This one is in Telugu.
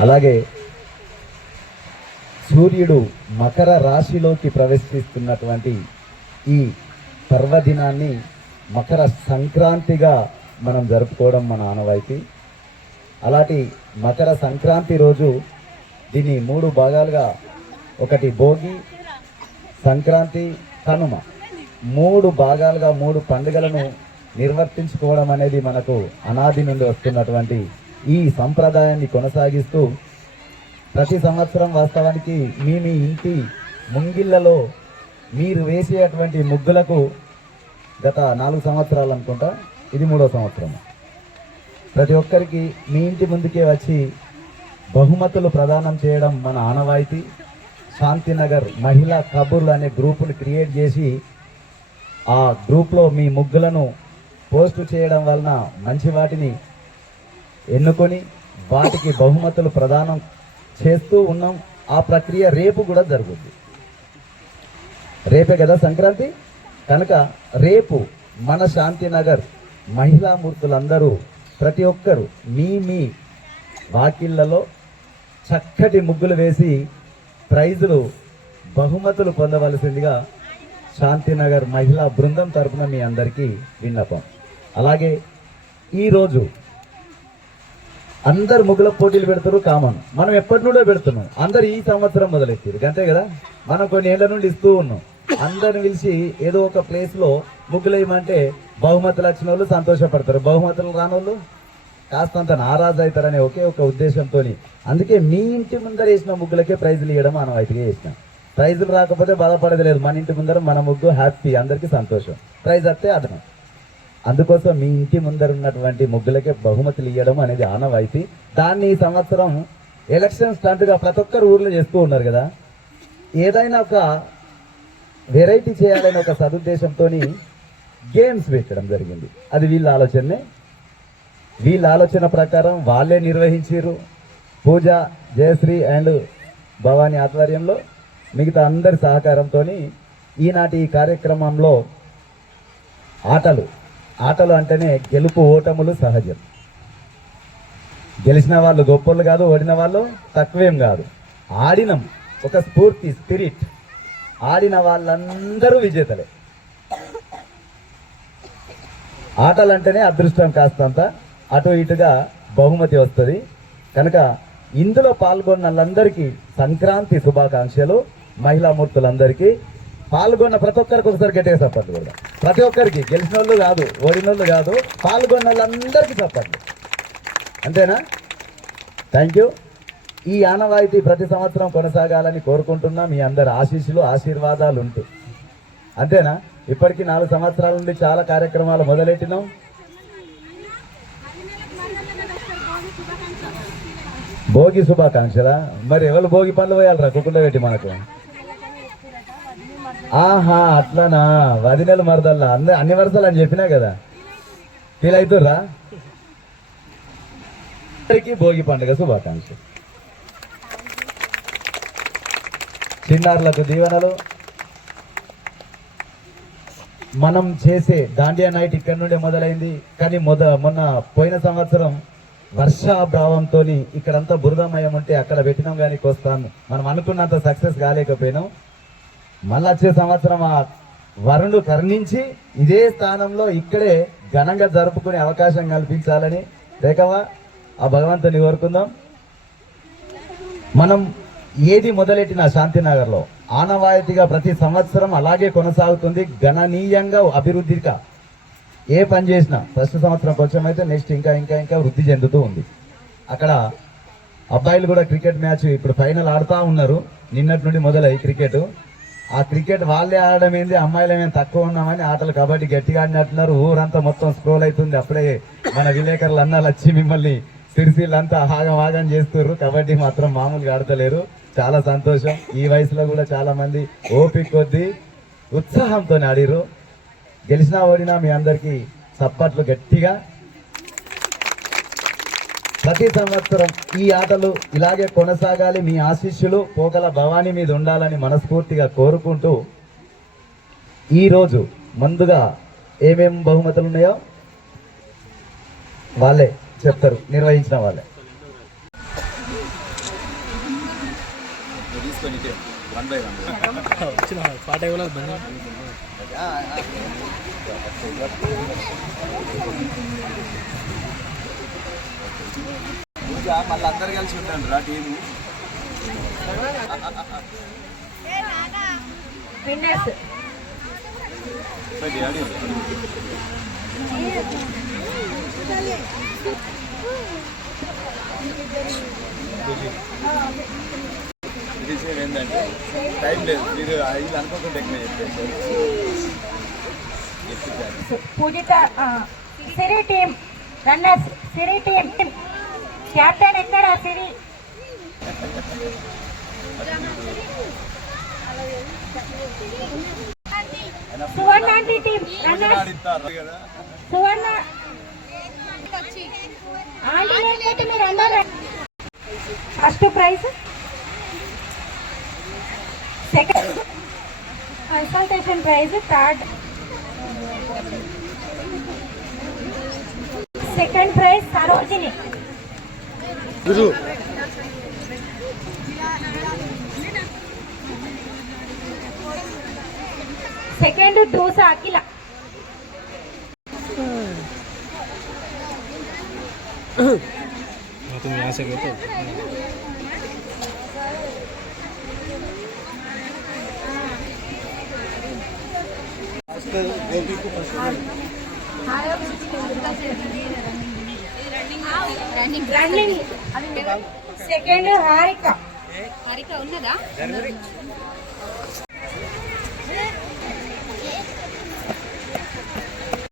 అలాగే సూర్యుడు మకర రాశిలోకి ప్రవేశిస్తున్నటువంటి ఈ పర్వదినాన్ని మకర సంక్రాంతిగా మనం జరుపుకోవడం మన ఆనవాయితీ. అలాంటి మకర సంక్రాంతి రోజు దీన్ని మూడు భాగాలుగా ఒకటి భోగి సంక్రాంతి కనుమ. మూడు భాగాలుగా మూడు పండుగలను నిర్వర్తించుకోవడం అనేది మనకు అనాది నుండి వస్తున్నటువంటి ఈ సంప్రదాయాన్ని కొనసాగిస్తూ ప్రతి సంవత్సరం వాస్తవానికి మీ మీ ఇంటి ముంగిళ్ళలో మీరు వేసేటువంటి ముగ్గులకు గత నాలుగు సంవత్సరాలు అనుకుంటా ఇది మూడో సంవత్సరం ప్రతి ఒక్కరికి మీ ఇంటి ముందుకే వచ్చి బహుమతులు ప్రదానం చేయడం మన ఆనవాయితీ. శాంతినగర్ మహిళా కబుర్లు అనే గ్రూపును క్రియేట్ చేసి ఆ గ్రూప్లో మీ ముగ్గులను పోస్ట్ చేయడం వలన మంచి వాటిని ఎన్నుకొని వాటికి బహుమతులు ప్రదానం చేస్తూ ఉన్నాం. ఆ ప్రక్రియ రేపు కూడా జరుగుద్ది. రేపే కదా సంక్రాంతి? కనుక రేపు మన శాంతినగర్ మహిళామూర్తులందరూ ప్రతి ఒక్కరు మీ మీ వాకిళ్ళలో చక్కటి ముగ్గులు వేసి ప్రైజులు బహుమతులు పొందవలసిందిగా శాంతినగర్ మహిళా బృందం తరపున మీ అందరికీ విన్నపం. అలాగే ఈరోజు అందరు ముగ్గుల పోటీలు పెడతారు కామన్. మనం ఎప్పటి నుండో పెడుతున్నాం. అందరు ఈ సంవత్సరం మొదలెట్టారు. అంతే కదా? మనం కొన్ని ఏళ్ళ నుండి ఇస్తూ ఉన్నాం. అందరిని పిలిచి ఏదో ఒక ప్లేస్లో ముగ్గులు వేయమంటే బహుమతులు వచ్చిన వాళ్ళు సంతోషపడతారు. బహుమతులు రాని వాళ్ళు కాస్తంత నారాజు అవుతారనే ఒకే ఒక ఉద్దేశంతో అందుకే మీ ఇంటి ముందర వేసిన ముగ్గులకే ప్రైజులు ఇవ్వడం మనం అయితే వేసినాం ప్రైజులు రాకపోతే బాధపడేది లేదు. మన ఇంటి ముందర మన ముగ్గు హ్యాపీ అందరికీ సంతోషం. ప్రైజ్ వస్తే అదనం అందుకోసం మీ ఇంటి ముందర ఉన్నటువంటి ముగ్గులకే బహుమతులు ఇవ్వడం అనేది ఆనవాయితీ. దాన్ని ఈ సంవత్సరం ఎలక్షన్ స్టంట్గా ప్రతి ఒక్కరు ఊర్లో చేస్తూ ఉన్నారు కదా. ఏదైనా ఒక వెరైటీ చేయాలని ఒక సదుద్దేశంతో గేమ్స్ పెట్టడం జరిగింది. అది వీళ్ళ ఆలోచనే వీళ్ళ ఆలోచన ప్రకారం వాళ్ళే నిర్వహించారు పూజ జయశ్రీ అండ్ భవానీ ఆధ్వర్యంలో మిగతా అందరి సహకారంతో ఈనాటి ఈ కార్యక్రమంలో ఆటలు ఆటలు అంటేనే గెలుపు ఓటములు సహజం. గెలిచిన వాళ్ళు గొప్పలు కాదు ఓడిన వాళ్ళు తక్కువేం కాదు. ఆడినం ఒక స్ఫూర్తి స్పిరిట్. ఆడిన వాళ్ళందరూ విజేతలే. ఆటలు అంటేనే అదృష్టం కాస్తంత. అటు ఇటుగా బహుమతి వస్తుంది. కనుక ఇందులో పాల్గొన్న వాళ్ళందరికీ సంక్రాంతి శుభాకాంక్షలు. మహిళా మూర్తులందరికీ పాల్గొన్న ప్రతి ఒక్కరికి ఒకసారి గట్టిగా చెప్పండి కూడా. ప్రతి ఒక్కరికి గెలిచిన వాళ్ళు కాదు ఓడిన వాళ్ళు కాదు పాల్గొన్న వాళ్ళందరికీ చెప్పండి. అంతేనా? థ్యాంక్ యూ ఈ ఆనవాయితీ ప్రతి సంవత్సరం కొనసాగాలని కోరుకుంటున్నా. మీ అందరి ఆశీస్సులు ఆశీర్వాదాలు ఉంటాయి అంతేనా? ఇప్పటికీ నాలుగు సంవత్సరాల నుండి చాలా కార్యక్రమాలు మొదలెట్టినాం. భోగి శుభాకాంక్షలా? మరి ఎవరు భోగి పనులు పోయాలరా? కుకుండా పెట్టి మనకు? ఆహా అట్లానా? వదినెలు మరదల్లా? అన్ని అన్ని వరదలు అని చెప్పినా కదా? ఫీల్ అవుతుర్రా? అందరికీ భోగి పండుగ శుభాకాంక్షలు. చిన్నారులకు దీవెనలు. మనం చేసే దాండియా నైట్ ఇక్కడ నుండే మొదలైంది. కానీ మొద మొన్న పోయిన సంవత్సరం వర్షాభావంతో ఇక్కడంతా బురదమయం ఉంటే అక్కడ పెట్టినాం కానీ కోస్తాను. మనం అనుకున్నంత సక్సెస్ కాలేకపోయినాం. మళ్ళీ వచ్చే సంవత్సరం ఆ వరుణుడు కరుణించి ఇదే స్థానంలో ఇక్కడే ఘనంగా జరుపుకునే అవకాశం కల్పించాలని రేఖవా ఆ భగవంతుని కోరుకుందాం. మనం ఏది మొదలెట్టిన శాంతినగర్లో ఆనవాయితీగా ప్రతి సంవత్సరం అలాగే కొనసాగుతుంది గణనీయంగా అభివృద్ధిగా ఏ పని చేసినా ఫస్ట్ సంవత్సరం కొంచెం అయితే నెక్స్ట్ ఇంకా ఇంకా ఇంకా వృద్ధి చెందుతూ ఉంది. అక్కడ అబ్బాయిలు కూడా క్రికెట్ మ్యాచ్ ఇప్పుడు ఫైనల్ ఆడుతూ ఉన్నారు. నిన్నటి నుండి మొదలై క్రికెట్. ఆ క్రికెట్ వాళ్ళే ఆడడం ఏంది? అమ్మాయిలు మేము తక్కువ ఉన్నామని ఆటలు కబడ్డీ గట్టిగా ఆడినట్టున్నారు. ఊరంతా మొత్తం స్క్రోల్ అవుతుంది. అప్పుడే మన విలేకరులు అన్నాలు వచ్చి మిమ్మల్ని సిరిసిల్లంతా ఆగం ఆగం చేస్తుర్రు. కబడ్డీ మాత్రం మామూలుగా ఆడతలేరు. చాలా సంతోషం. ఈ వయసులో కూడా చాలా మంది ఓపిక కొద్దీ ఉత్సాహంతో ఆడిరు గెలిచినా ఓడినా మీ అందరికీ చప్పట్లు గట్టిగా ప్రతి సంవత్సరం ఈ ఆటలు ఇలాగే కొనసాగాలి. మీ ఆశీస్సులు పోకల భవానీ మీద ఉండాలని మనస్ఫూర్తిగా కోరుకుంటూ ఈరోజు ముందుగా ఏమేం బహుమతులు ఉన్నాయో వాళ్ళే చెప్తారు. నిర్వహించిన వాళ్ళే. పాట బండి మళ్ళీ అందరు కలిసి ఉంటాను రా టీము విన్నర్స్ ఏంటంటే టైం లేదు. మీరు ఐదు అనుకోకుండా ఎక్కువ చెప్పేసి. Poojitha Siri team runners Siri team. Captain ఎక్కడ Siri? Suvarna aunty team. Suvarna. Aunty లేకపోతే మీరు అందరూ first prize. Second. Consultation prize third. Second prize Sarojini second dosa Akhila तुम సెకండ్ హారిక హరిక ఉన్నదా?